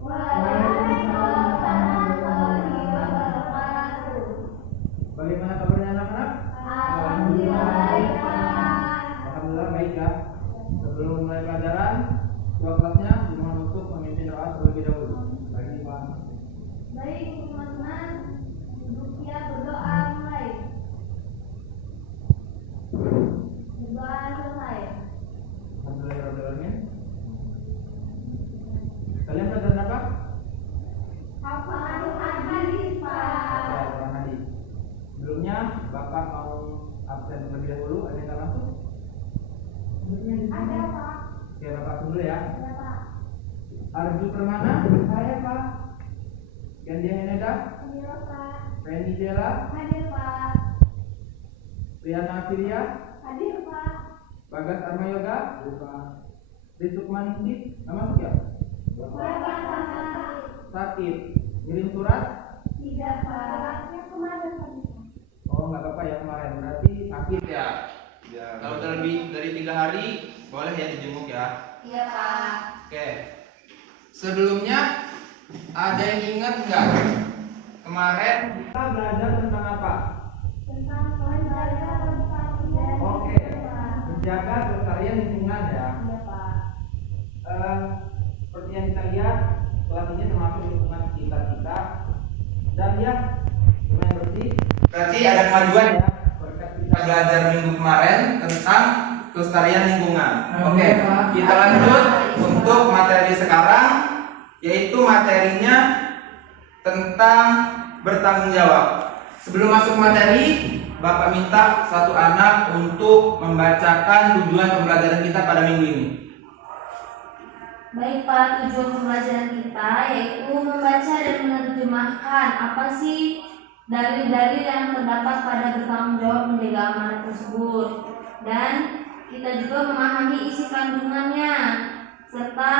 warahmatullahi wabarakatuh. Bagaimana kabarnya anak-anak? Alhamdulillah baik, Pak. Alhamdulillah baik ya. Sebelum mulai pelajaran, ketua kelasnya dimohon untuk memimpin doa terlebih dahulu. Baik, Pak. Baik, teman-teman, duduk siap berdoa mulai. Berdoa selesai. Alhamdulillahirrahmanirrahim. Kalian pelajaran apa? Hafalan hadis, Pak. Quran hadis. Sebelumnya Bapak mau absen terlebih dahulu, ada yang nggak masuk? Ada, Pak. Oke, Bapak tunggu ya. Ada, Pak. Arju Permana, saya Pak. Gandia Heneda, Hadir, Pak. Penny Dela, Hadir, Pak. Riana Firia, Hadir, Pak. Bagas Armayoga, Rizuk Maningsi, nama masuk ya? Bapak, Pak. Sakit, ngirim surat? Tidak, Pak. Suratnya kemarin, Pak. Oh, nggak apa-apa ya kemarin, berarti sakit ya? Ya, kalau udah lebih dari 3 hari boleh ya dijenguk ya. Iya, Pak. Oke. Sebelumnya ada yang ingat nggak kemarin? Kita belajar tentang apa? Tentang menjaga kelestarian. Oke, menjaga kelestarian lingkungan ya. Iya, Pak. Seperti yang kita lihat, kelas ini termasuk lingkungan sekitar kita dan ya lumayan bersih. Berarti ada kemajuan ya. Berkat Kita belajar minggu kemarin tentang kelestarian lingkungan. Nah, Oke, iya, Pak. kita lanjut untuk materi sekarang, yaitu materinya tentang bertanggung jawab. Sebelum masuk materi, Bapak minta satu anak untuk membacakan tujuan pembelajaran kita pada minggu ini. Baik, Pak, tujuan pembelajaran kita yaitu membaca dan menerjemahkan apa sih dalil-dalil yang terdapat pada bertanggung jawab menjaga amanah tersebut, dan kita juga memahami isi kandungannya serta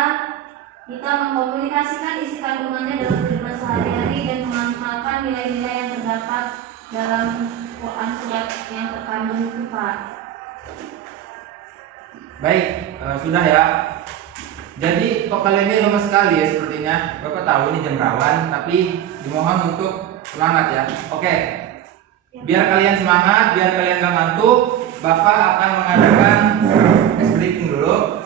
kita mengkomunikasikan isi kandungannya dalam kehidupan sehari-hari dan mengamalkan nilai-nilai yang terdapat dalam Quran surat yang terkandung itu, Pak. Baik, sudah ya. Jadi kok kalian ini lemas sekali ya sepertinya. Bapak tahu ini jam rawan, tapi dimohon untuk semangat ya. Oke. Biar kalian semangat, biar kalian gak ngantuk, Bapak akan mengadakan ice breaking dulu.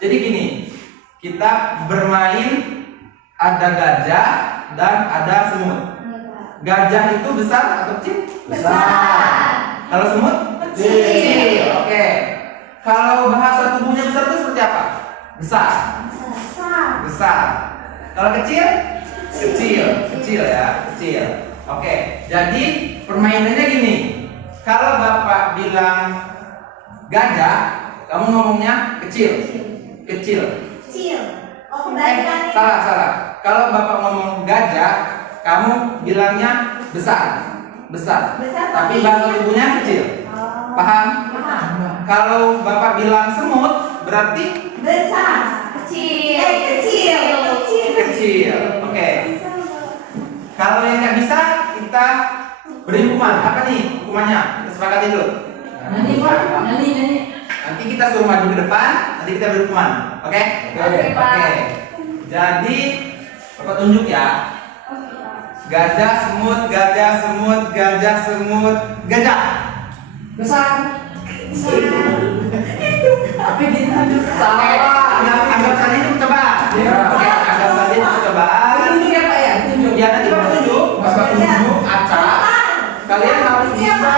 Jadi gini, kita bermain, ada gajah dan ada semut. Gajah itu besar atau kecil? Besar. Kalau semut? Kecil. Oke. Kalau bahasa tubuhnya besar itu seperti apa? Besar. Besar. Besar. Kalau kecil? Kecil ya, kecil. Oke. Jadi permainannya gini. Kalau Bapak bilang gajah, kamu ngomongnya kecil. Kecil. Oh, kembali. Salah. Kalau Bapak ngomong gajah, kamu bilangnya besar. Besar, Tapi bahasa tubuhnya kecil. Oh. Paham? Paham. Kalau Bapak bilang semut, berarti Besar. Kecil. kecil. Oke. Kalau yang nggak bisa, kita beri hukuman. Apa nih hukumannya? Kita sepakati dulu. Nanti Pak, nanti. Nanti kita suruh maju ke depan, nanti kita beri hukuman. Oke? Oke, Pak. Oke. Jadi Bapak tunjuk ya. Gajah, semut, gajah, semut, gajah, semut, gajah. Besar. Tapi ditunjuk Salah. Anggap saja itu coba. Ya. Oke, anggap saja itu coba. Tunjuk ya Pak ya, tunjuk. Ya nanti Bapak tunjuk, acak. Kalian harus bisa.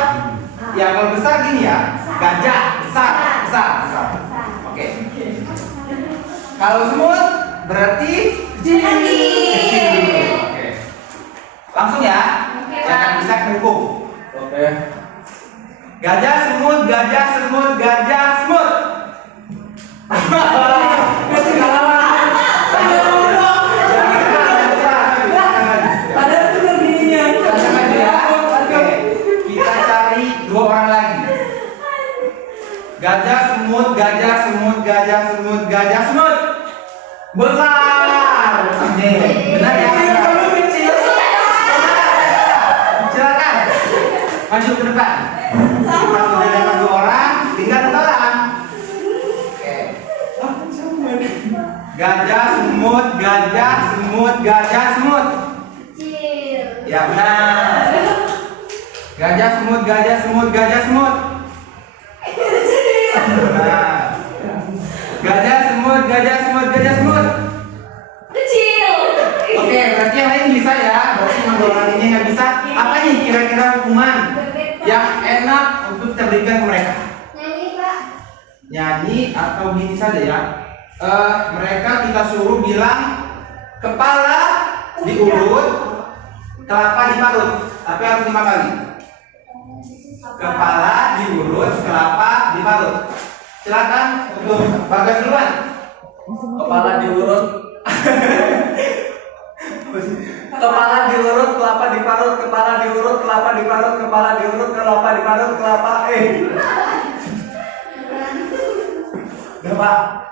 Ya kalau besar gini ya, gajah besar. Oke. Kalau semut berarti kecil. Oke. Langsung ya. Oke, Jangan Pak. bisa hukum. Oke. Gajah semut, gajah semut, gajah semut. Padahal itu begininya. Kita cari 2 orang lagi. Gajah semut, gajah semut, gajah semut, gajah semut. Besar. Oke. Benar ya? Silakan. Maju ke depan. Kita sudah dapat 2 orang, tinggal 1 orang. Oke. Gajah, semut, gajah, semut, gajah, semut. Kecil. Ya benar. Gajah, semut, gajah, semut, gajah, semut. Benar. Gajah, semut, gajah, semut, gajah, semut. Kecil. Oke, berarti yang lain bisa ya. Berarti cuma 2 orang ini nggak bisa. Apa nih kira-kira hukuman yang enak untuk kita berikan ke mereka? Nyanyi, Pak. Nyanyi atau gini saja ya. Mereka kita suruh bilang kepala diurut, kelapa diparut. Tapi harus 5 kali. Kepala diurut, kelapa diparut. Silakan untuk Bagas duluan. Kepala diurut. Kepala diurut, kelapa diparut, kepala diurut, kelapa diparut, kepala diurut, kelapa diparut, kelapa Pak.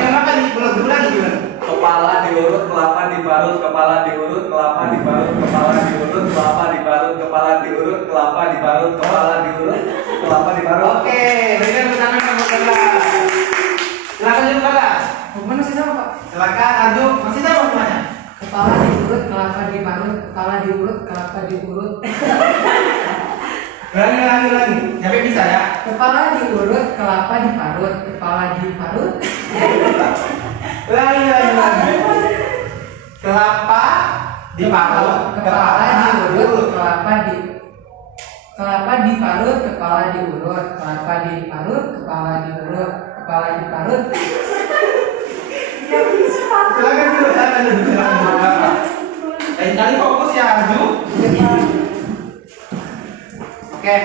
Yang kali belum diulangi gimana? Kepala diurut, kelapa diparut, kepala diurut, kelapa diparut, kepala diurut, kelapa diparut, kepala diurut, kelapa diparut, kepala diurut, kelapa diparut. Oke, berikan tangan sama Bagas. Silakan dulu Bagas. Hukuman masih sama, Pak. Silakan Arju, masih sama hukumannya. Kepala diurut, kelapa diparut, kepala diurut, kelapa diurut. Ulangi. Sampai bisa ya. Kepala diurut, kelapa diparut, kepala diparut. Ulangi. Kelapa diparut, Kepala diurut, kelapa diparut, kepala diurut, kelapa diparut, kepala diurut, kepala diparut. Silakan dulu. Lain kali fokus ya Arju. Oke.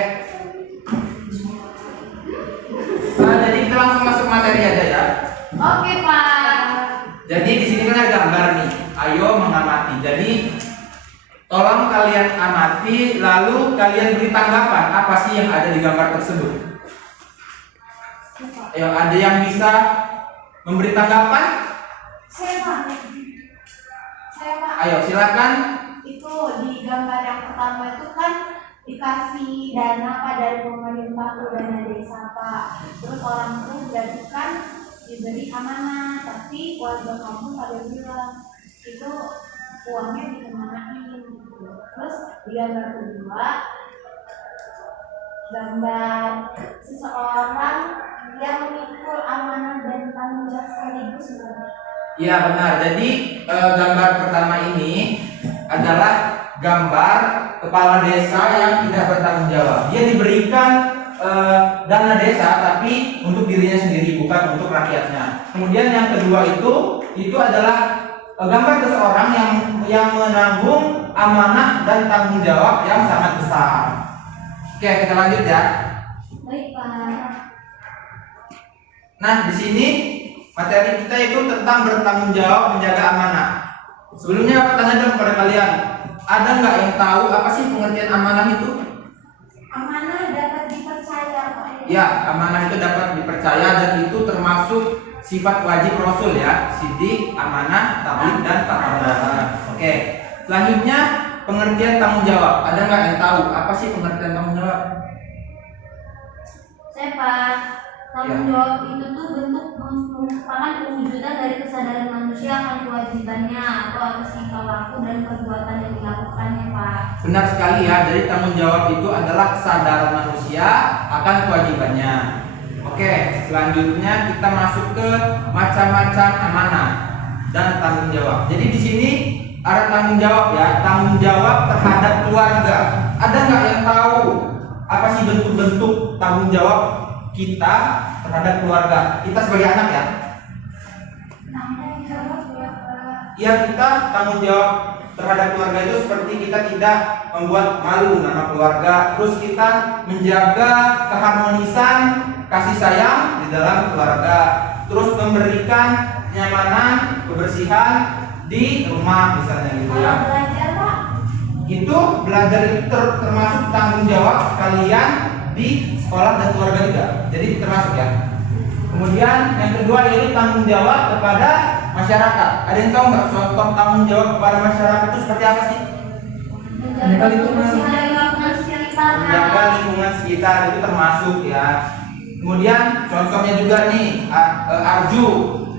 Jadi kita langsung masuk materi aja ya. Oke, Pak. Jadi di sini kan ada gambar nih. Ayo mengamati. Jadi tolong kalian amati, lalu kalian beri tanggapan apa sih yang ada di gambar tersebut. Ayo, ada yang bisa memberi tanggapan? Saya Pak. Ayo silakan. Itu di gambar yang pertama itu kan dikasih dana Pak dari pemerintah tuh, dana desa Pak. Terus orang itu berarti kan diberi amanah, tapi warga kampung pada bilang itu uangnya dikemanain gitu. Terus di gambar kedua gambar seseorang yang memikul amanah dan tanggung jawab sekaligus. Iya benar. Jadi gambar pertama ini adalah gambar kepala desa yang tidak bertanggung jawab. Dia diberikan dana desa tapi untuk dirinya sendiri, bukan untuk rakyatnya. Kemudian yang kedua itu adalah gambar seseorang yang menanggung amanah dan tanggung jawab yang sangat besar. Oke, kita lanjut ya. Baik, Pak. Nah, di sini materi kita itu tentang bertanggung jawab menjaga amanah. Sebelumnya aku tanya dong kepada kalian, ada nggak yang tahu apa sih pengertian amanah itu? Amanah dapat dipercaya Pak. Ya, amanah itu dapat dipercaya dan itu termasuk sifat wajib Rasul ya, sidik, amanah, tabligh dan ta'amanah. Oke, selanjutnya pengertian tanggung jawab. Ada nggak yang tahu apa sih pengertian tanggung jawab? Saya, Pak. Tanggung jawab itu tuh bentuk merupakan perwujudan dari kesadaran manusia akan kewajibannya atau atas tingkah laku dan perbuatan yang dilakukannya, Pak. Benar sekali ya, jadi tanggung jawab itu adalah kesadaran manusia akan kewajibannya. Oke, selanjutnya kita masuk ke macam-macam amanah dan tanggung jawab. Jadi di sini ada tanggung jawab ya, tanggung jawab terhadap keluarga. Ada nggak yang tahu apa sih bentuk-bentuk tanggung jawab kita terhadap keluarga? Kita sebagai anak ya. Ya, kita tanggung jawab terhadap keluarga itu seperti kita tidak membuat malu nama keluarga, terus kita menjaga keharmonisan kasih sayang di dalam keluarga, terus memberikan kenyamanan, kebersihan di rumah misalnya gitu ya. Belajar Pak. Itu belajar itu termasuk tanggung jawab kalian di sekolah dan keluarga juga. Jadi termasuk ya. Kemudian yang kedua yaitu tanggung jawab kepada masyarakat. Ada yang tahu nggak contoh tanggung jawab kepada masyarakat itu seperti apa sih? Menjaga kebersihan lingkungan sekitar. Menjaga lingkungan sekitar itu termasuk ya. Kemudian contohnya juga nih Arju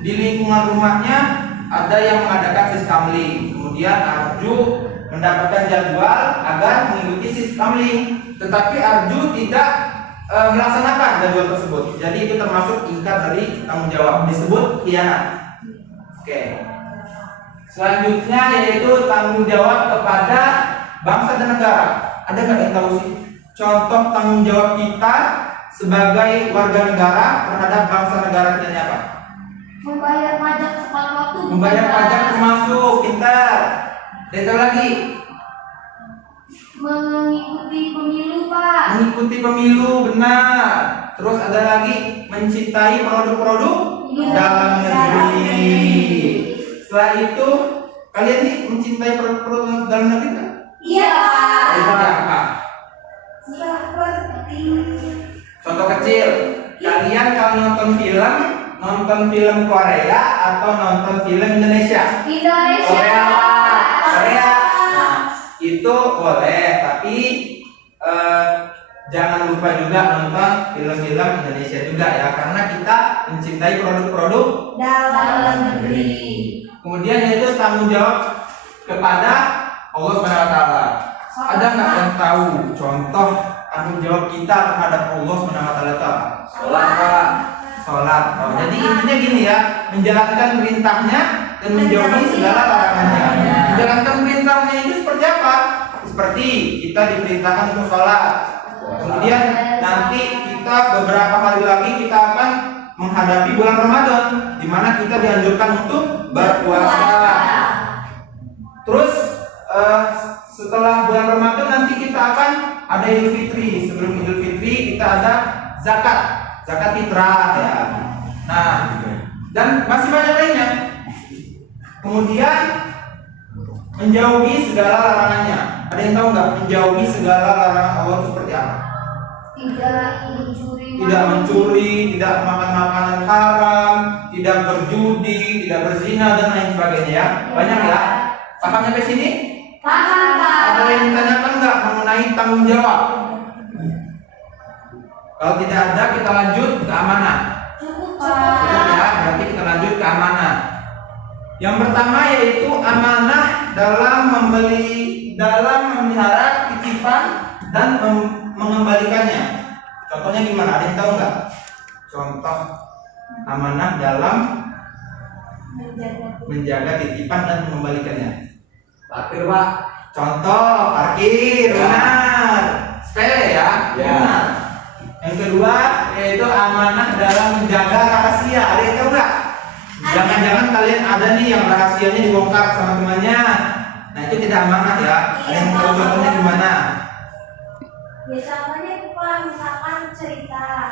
di lingkungan rumahnya ada yang mengadakan siskamling. Kemudian Arju mendapatkan jadwal agar mengikuti siskamling, tetapi Arju tidak melaksanakan jadwal tersebut. Jadi itu termasuk ingkar dari tanggung jawab, disebut khianat. Oke. Selanjutnya yaitu tanggung jawab kepada bangsa dan negara. Ada nggak yang tahu sih contoh tanggung jawab kita sebagai warga negara terhadap bangsa negara kita ini apa? Membayar pajak tepat waktu. Membayar pajak termasuk, pintar. Dan tahu lagi, Mengikuti pemilu, Pak. mengikuti pemilu, benar. Terus ada lagi mencintai produk-produk dalam negeri. Setelah itu kalian nih mencintai produk-produk dalam negeri kan? Iya, Pak. Seperti apa? Seperti Contoh kecil, kalian kalau nonton film Korea atau nonton film Indonesia? Indonesia. Korea. Nah, itu boleh, tapi jangan lupa juga nonton film-film Indonesia juga ya, karena kita mencintai produk-produk dalam negeri. Kemudian yaitu tanggung jawab kepada Allah Subhanahu wa taala. Ada nggak yang tahu contoh tanggung jawab kita terhadap Allah Subhanahu wa taala itu apa? Sholat, Pak. Sholat. Oh, jadi intinya gini ya, menjalankan perintahnya dan menjauhi segala larangannya. Menjalankan perintahnya itu seperti apa? Seperti kita diperintahkan untuk sholat. Kemudian nanti kita beberapa kali lagi kita akan menghadapi bulan Ramadan, di mana kita dianjurkan untuk berpuasa. Terus setelah bulan Ramadan nanti kita akan ada Idul Fitri. Sebelum Idul Fitri kita ada zakat fitrah ya. Nah, dan masih banyak lainnya. Kemudian menjauhi segala larangannya. Ada yang tahu nggak menjauhi segala larangan Allah itu seperti apa? Tidak mencuri, tidak makan makanan haram, tidak berjudi, tidak berzina dan lain sebagainya ya. Banyak ya. Paham sampai sini? Paham, Pak. Ada yang ditanyakan nggak mengenai tanggung jawab? Kalau tidak ada, kita lanjut ke amanah. Cukup, Cukup ya, berarti kita lanjut ke amanah. Yang pertama yaitu amanah dalam memelihara titipan dan mengembalikannya. Contohnya gimana? Ada yang tahu nggak? Contoh amanah dalam menjaga titipan dan mengembalikannya. Parkir, Pak. Contoh parkir, benar. Sepele ya, Ya. benar. Yang kedua yaitu amanah dalam menjaga rahasia. Ada yang tahu nggak? Jangan-jangan kalian ada nih yang rahasianya dibongkar sama temannya. Nah itu tidak amanah ya. Ada yang tahu contohnya gimana? ya contohnya itu Pak, misalkan cerita.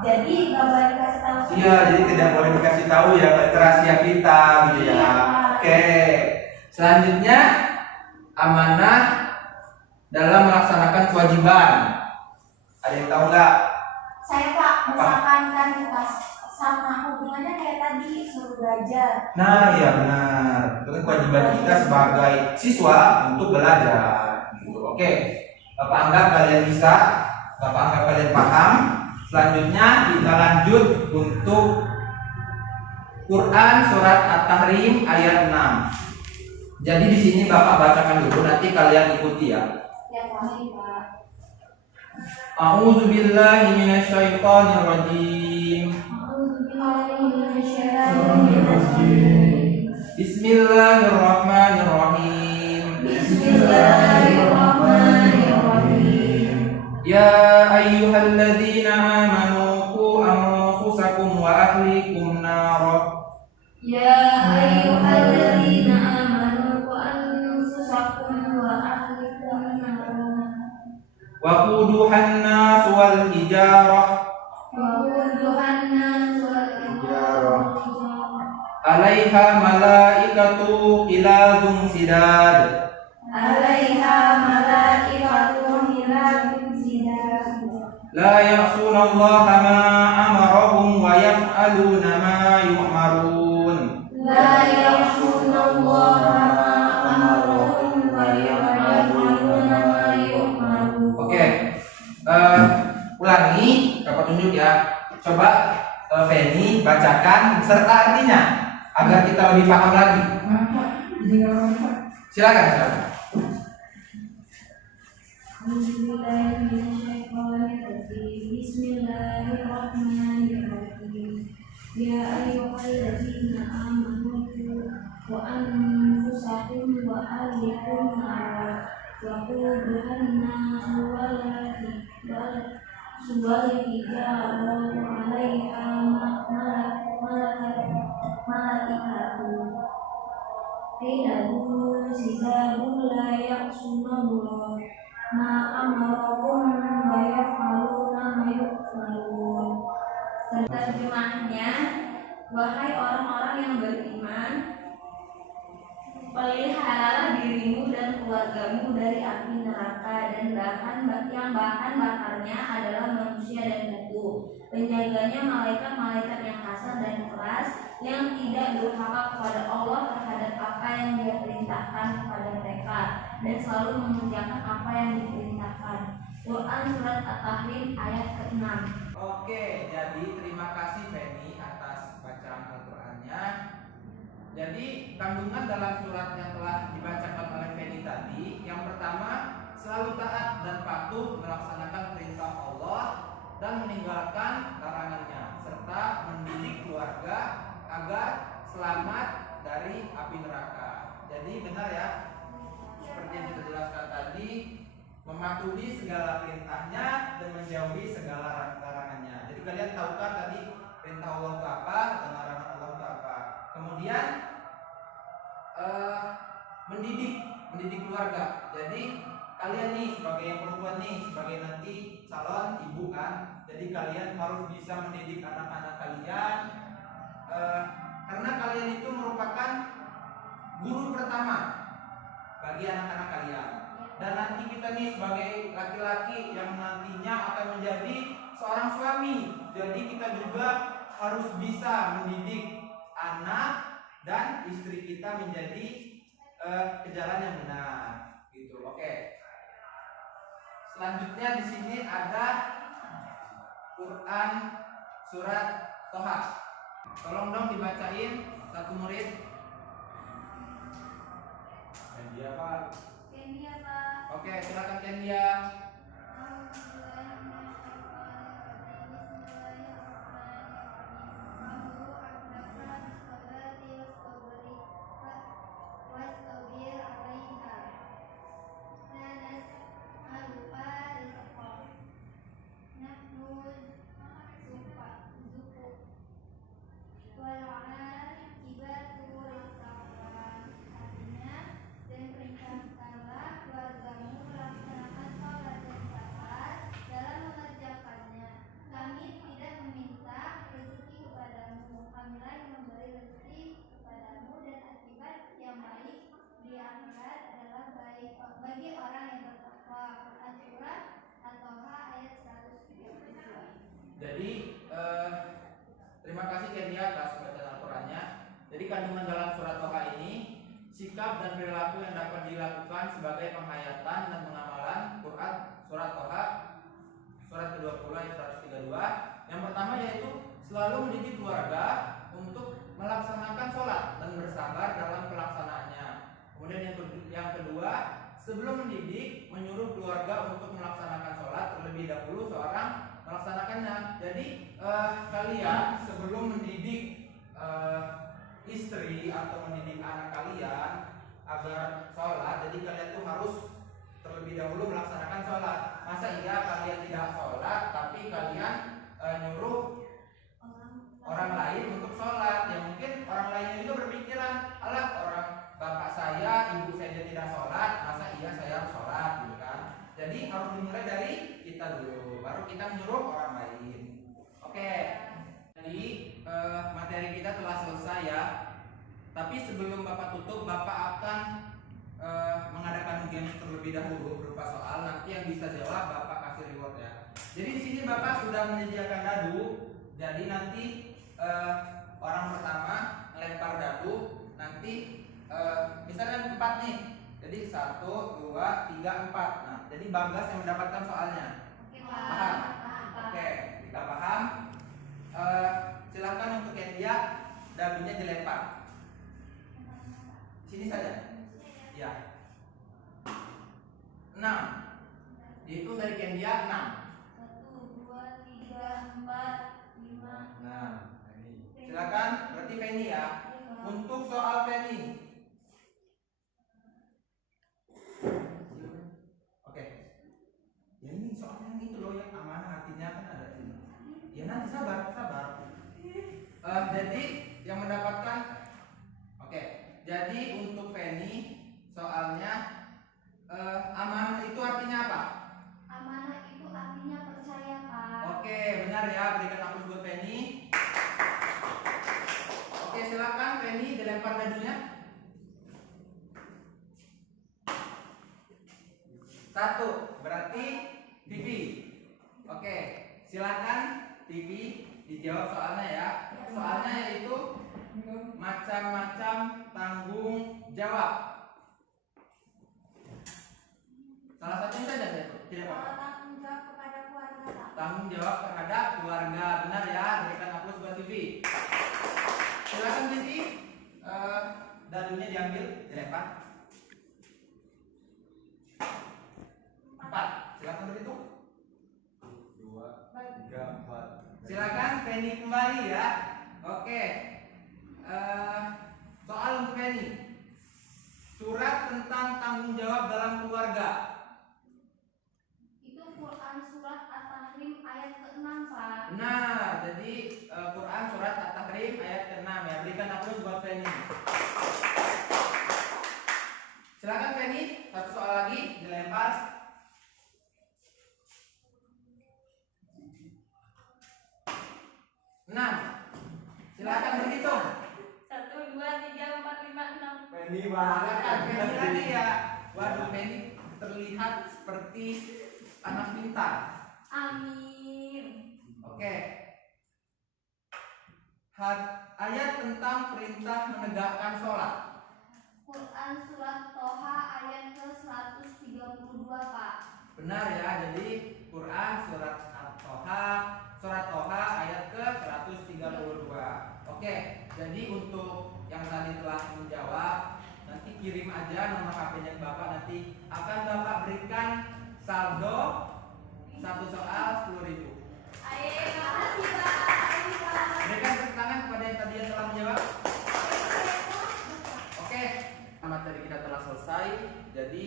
Jadi nggak boleh dikasih tahu. iya, jadi tidak boleh dikasih tahu ya rahasia kita gitu ya. Iya. Oke. Selanjutnya amanah dalam melaksanakan kewajiban. Ada yang tahu nggak? Saya Pak, misalkan kan sama hubungannya kayak tadi suruh belajar. Nah, ya benar. Itu kan kewajiban kita sebagai siswa untuk belajar. Gitu. Oke. Bapak anggap kalian bisa, Bapak anggap kalian paham. Selanjutnya kita lanjut untuk Quran surat At-Tahrim ayat 6. Jadi di sini Bapak bacakan dulu, nanti kalian ikuti ya. Ya Pak. A'udzu billahi minasyaitonir rajim. Bismillahirrahmanirrahim. Ya ayyuhalladzina amanu qu anfusakum wa ahlikum nara. Ya ayyuhalladzina amanu qu anfusakum wa ahlikum naran. Waquduhan nas wal hijarah. Wa quduhan nas wal hijarah. 'Alaiha malaikatu ghilazun shidad. Alaiha malaikatun ghilazun shidad. La ya'sunallaha ma amarahum wa yaf'aluna ma yu'marun. La ya'sunallaha ma amarahum wa yaf'aluna ma yu'marun. Oke. Ulangi, Bapak tunjuk ya. Coba Feni bacakan bacakan serta artinya agar kita lebih paham lagi. Silakan, silakan. Bismillahirrahmanirrahim. Ya ayyuhalladzina amanu wa anfusakum wa ahlikum nara wa quduhan nasu walati ja'alu 'alaiha malaikatu Qiladu sidabun la ya'sunallah ma amarakum wa yaf'aluna ma yu'marun. Terjemahnya, wahai orang-orang yang beriman, peliharalah dirimu dan keluargamu dari api neraka dan bahan bakarnya adalah manusia dan batu. Penjaganya malaikat-malaikat yang kasar dan keras yang tidak durhaka kepada Allah terhadap apa yang Dia perintahkan kepada mereka dan selalu mengerjakan apa yang diperintahkan. Quran surat At-Tahrim ayat ke-6. Oke, jadi terima kasih Feni atas bacaan Al-Qur'annya. Jadi kandungan dalam surat yang telah dibacakan oleh Feni tadi, yang pertama, selalu taat dan patuh melaksanakan perintah Allah dan meninggalkan larangannya, serta mendidik keluarga agar selamat dari api neraka. Jadi benar ya, seperti yang kita jelaskan tadi, mematuhi segala perintahnya dan menjauhi segala larangannya. Jadi kalian tahukah tadi perintah Allah itu apa dan larangan Allah itu apa. Kemudian mendidik keluarga. Jadi kalian nih sebagai yang perempuan nih, sebagai nanti calon ibu kan, jadi kalian harus bisa mendidik anak-anak kalian, karena kalian itu merupakan guru pertama bagi anak-anak kalian. Dan nanti kita nih sebagai laki-laki yang nantinya akan menjadi seorang suami, jadi kita juga harus bisa mendidik anak dan istri kita menjadi ke jalan yang benar, gitu. Oke. Selanjutnya di sini ada Quran surat Toha. Tolong dong dibacain satu murid. Kendia Pak. Kendia Pak. Oke, silakan Kendia. Bagi orang yang bertakwa. Surat At-Toha ayat 132. Jadi terima kasih Kendia atas bacaan Al-Qurannya. Jadi kandungan dalam surat Toha ini sikap dan perilaku yang dapat dilakukan sebagai penghayatan dan pengamalan Quran surat Toha surat ke-20 ayat 132. Yang pertama yaitu selalu mendidik keluarga untuk melaksanakan sholat dan bersabar dalam pelaksanaannya. Kemudian yang kedua, sebelum mendidik, menyuruh keluarga untuk melaksanakan sholat terlebih dahulu seorang melaksanakannya. Jadi kalian sebelum mendidik istri atau mendidik anak kalian agar sholat, jadi kalian tuh harus terlebih dahulu melaksanakan sholat. Masa iya kalian tidak sholat tapi kalian nyuruh orang lain untuk sholat? Ya mungkin orang lainnya juga berpikiran, alah orang bapak saya, ibu saya tidak sholat, masa iya saya harus sholat, gitu kan? Jadi harus dimulai dari kita dulu, baru kita menyuruh orang lain. Oke, jadi materi kita telah selesai ya. Tapi sebelum Bapak tutup, Bapak akan mengadakan ujian terlebih dahulu berupa soal. Nanti yang bisa jawab Bapak kasih reward ya. Jadi di sini Bapak sudah menyediakan dadu. Jadi nanti orang pertama melempar dadu, nanti misalnya 4 nih. Jadi 1, 2, 3, 4. Nah, jadi Banggas yang mendapatkan soalnya. Paham? Oke, kita paham. Silakan untuk Kendia, dagunya dilempar. Sini saja. Ya. 6. Dihitung dari Kendia 6. 1, 2, 3, 4, 5. Nah, ini. Silakan, berarti Feni ya. Untuk soal Feni. Oke. Ya ini soalnya yang itu loh yang amanah artinya kan ada di sini. Ya nanti sabar. Jadi yang mendapatkan oke. Jadi untuk Feni soalnya amanah itu artinya apa? Amanah itu artinya percaya, Pak. Oke, benar ya. Berikan aplaus buat Feni. Oke, silakan Feni dilempar bajunya. 1, berarti TV. Oke, silakan TV dijawab soalnya ya. Soalnya yaitu macam-macam tanggung jawab. Salah satunya saja tidak apa-apa. Tanggung jawab kepada keluarga, Pak. Tanggung jawab terhadap keluarga, benar ya. Berikan aplaus buat TV. Silakan TV. Dadunya diambil, dilempar. 4. Silakan berhitung. 2, 3, 4. Silakan Feni kembali ya. Oke. Soal untuk Feni. Surat tentang tanggung jawab dalam keluarga. Itu Quran surat At-Tahrim ayat ke-6, Pak. Nah, jadi Quran surat At-Tahrim ayat ke-6 ya. Berikan aplaus buat Feni. Silakan Feni, satu soal lagi dilempar. 6. Silakan berhitung. 1, 2, 3, 4, 5, 6. Penny Silakan Feni lagi banget. ya. Waduh, Feni terlihat seperti anak pintar. Amin. Oke. Ayat tentang perintah menegakkan sholat. Quran surat Toha ayat ke-132, Pak. Benar ya. Jadi Quran surat Toha ayat ke-132. Oke. Jadi untuk yang tadi telah menjawab, nanti kirim aja nomor HP-nya ke Bapak, nanti akan Bapak berikan saldo satu soal 10.000. Ayo, makasih, Pak. Ayo, Pak. Berikan tepuk tangan kepada yang tadi yang telah menjawab. Oke, materi kita telah selesai. Jadi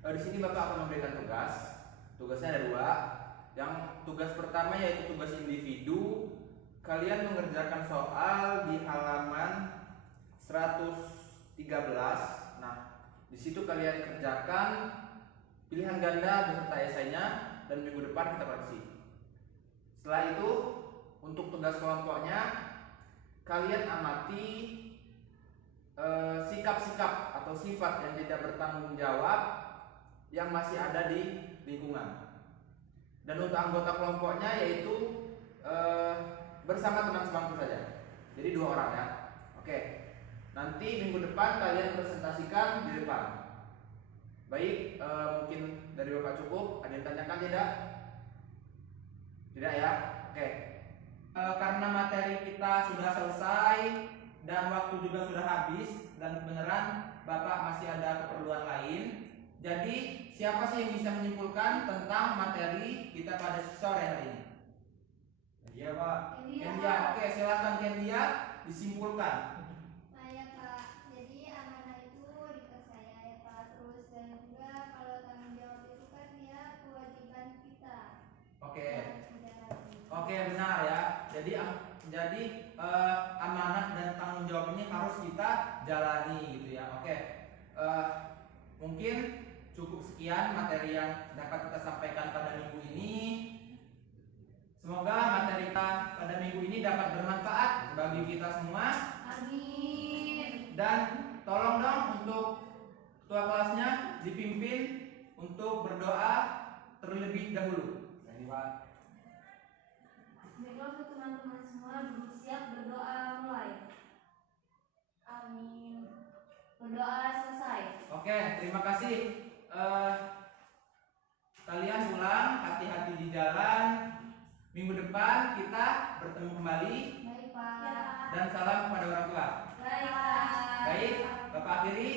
di sini Bapak akan memberikan tugas. Tugasnya ada 2. Yang tugas pertama yaitu tugas individu. Kalian mengerjakan soal di halaman 113. Nah, di situ kalian kerjakan pilihan ganda beserta esainya dan minggu depan kita koreksi. Setelah itu, untuk tugas kelompoknya kalian amati sikap-sikap atau sifat yang tidak bertanggung jawab yang masih ada di lingkungan. Dan untuk anggota kelompoknya yaitu bersama teman sebangku saja. Jadi 2 orang ya. Oke. Nanti minggu depan kalian presentasikan di depan. Baik, mungkin dari Bapak cukup. Ada yang tanyakan tidak? Tidak ya? Oke. Karena materi kita sudah selesai dan waktu juga sudah habis dan kebenaran Bapak masih ada keperluan lain. Jadi siapa sih yang bisa menyimpulkan tentang materi kita pada sore hari ini? Iya, Pak. Kendia, oke, silakan Kendia disimpulkan. Saya Pak, jadi amanah itu dipercaya ya Pak, terus dan juga kalau tanggung jawab itu kan ya kewajiban kita. Oke. Tidak. Oke, benar ya. Jadi amanah dan tanggung jawab ini harus kita jalani gitu ya. Oke. Mungkin cukup sekian materi yang dapat kita sampaikan pada minggu ini. Semoga materi kita pada minggu ini dapat bermanfaat bagi kita semua. Amin. Dan tolong dong untuk ketua kelasnya dipimpin untuk berdoa terlebih dahulu. Ini, Pak. Baiklah untuk teman-teman semua bersiap berdoa mulai. Amin. Berdoa selesai. Oke, terima kasih. Kalian pulang, hati-hati di jalan. Minggu depan kita bertemu kembali. Baik, dan salam kepada orang tua. Baik, Kak. Baik, Bapak akhiri.